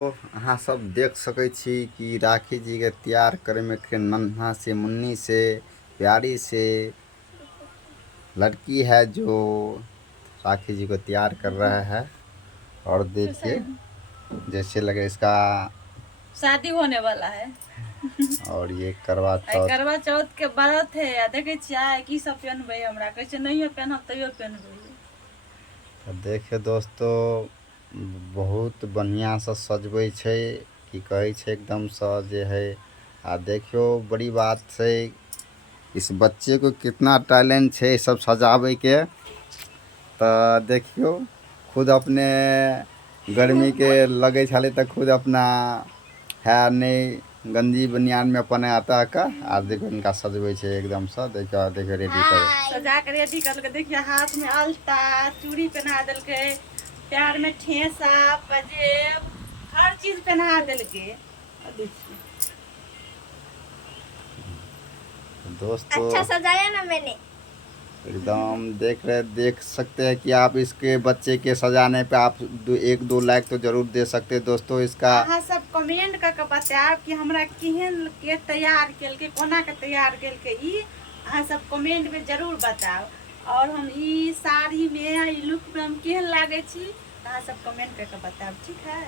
तो अहाँ सब देख सकै छी कि राखी जी के तैयार करे में के नन्हा से मुन्नी से प्यारी से लड़की है जो राखी जी को तैयार कर रहा है। और देखिए जैसे लगे इसका शादी होने वाला है। और ये करवा आई चौथ करवा चौथ के व्रत है आ देखे छियै की सब पहनबे हमरा कैसे नहीं पहनब तैयो पहनबे। तो देखिए दोस्तों बहुत बढ़िया से सजबै छै कि कहै छै एकदम से जे है। आ देखियो बड़ी बात है इस बच्चे को कितना टैलेंट है सब सजावे के। तो देखियो खुद अपने गर्मी के लगे छले तो खुद अपना है नहीं गंजी बनियान में अपन आता का आ देखो इनका सजवे छे एकदम से देखो देखो रेडी कर सजा के रेडी कर के देखिए हाथ में अलता चूड़ी पहना दिल के पैर में ठेसा पजेब हर चीज पहना दिल के। देखिए दोस्तों अच्छा सजाया ना मैंने एकदम देख सकते हैं कि आप इसके बच्चे के सजाने पे आप 1-2 लाइक तो जरूर दे सकते हैं दोस्तों। इसका अहाँ सब कमेंट करके बताएब कि हमरा केहन के तैयार केल के कोना के तैयार केल के ई अहाँ सब कमेंट में जरूर बताओ। और हम ई साड़ी में ई लुक में हम केहन लागे छी अहाँ सब कमेंट करके बताएब ठीक है।